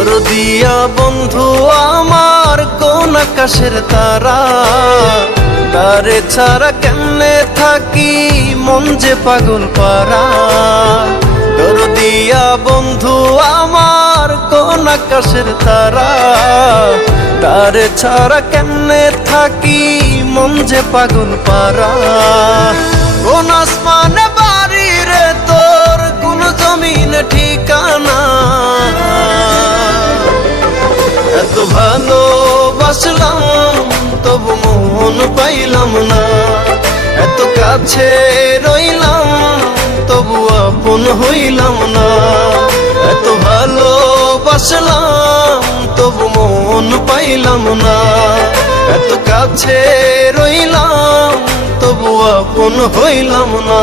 দরদিয়া বন্ধু আমার কোন আকাশের তারা, তারে ছাড়া কেমনে থাকি মন যে পাগল পারা। দরদিয়া বন্ধু আমার কোন আকাশের তারা, তারে ছাড়া কেমনে থাকি মন যে পাগল পারা। কোন আসমানে বাড়ি রে তোর, কোন জমিনে ঠিকানা, এত ভালোবাসলাম তবু মন পাইলাম না। এত কাছে রইলাম তবু আপন হইলাম না। এত ভালোবাসলাম তবু মন পাইলাম না। এত কাছে রইলাম তবু আপন হইলাম না।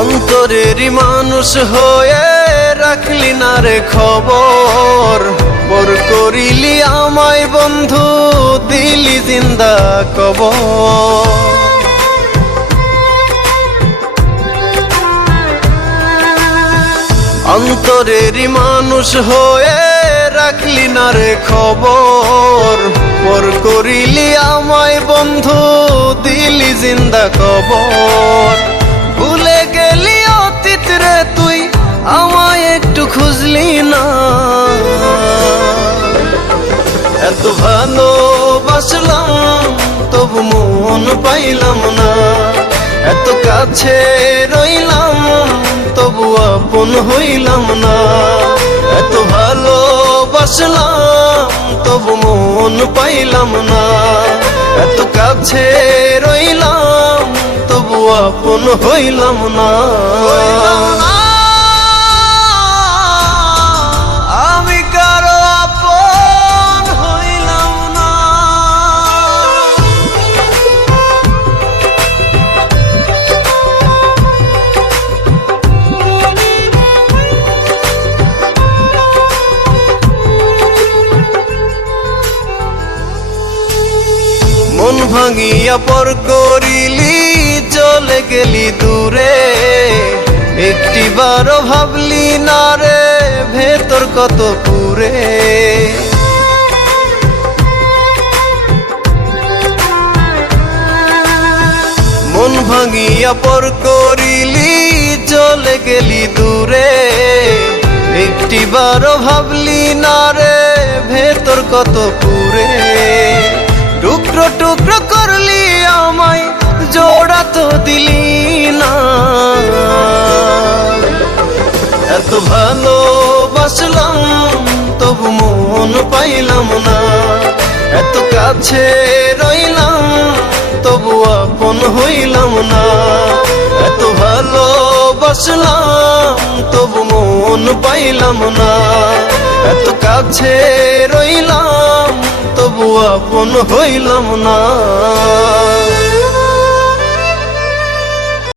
অন্তরেরই মানুষ হয়ে রাখলি না রে খবর, পর করিলি আমায় বন্ধু দিলি জিন্দা কবর। অন্তরেরই মানুষ হয়ে রাখলি না রে খবর, পর করিলি আমায় বন্ধু দিলি জিন্দা কবর। ভুলে গেলি অতীত রে তুই আমায় একটু খুঁজলি না। এত ভালোবাসলাম তবু মন পাইলাম না। এত কাছে রইলাম তবু আপন হইলাম না। এত ভালোবাসলাম তবু মন পাইলাম না। এত কাছে রইলাম তবু আপন হইলাম না। আমি কারো আপন হইলাম না। মন ভাঙিয়া পর করিলি চলে গেলি দূরে, একটিবারও ভাবলি না রে ভেতর কত পুরে। মন ভাঙিয়া পর করিলি চলে গেলি দূরে, একটিবারও ভাবলি না রে ভেতর কত পুরে। টুকরো টুকরো করলি আমায় জোড়া তো দিলি না। এত ভালোবাসলাম তবু মন পাইলাম না। এত কাছে রইলাম তবু আপন হইলাম না। এত ভালোবাসলাম তবু মন পাইলাম না। এত কাছে রইলাম তবু আপন হইলাম না।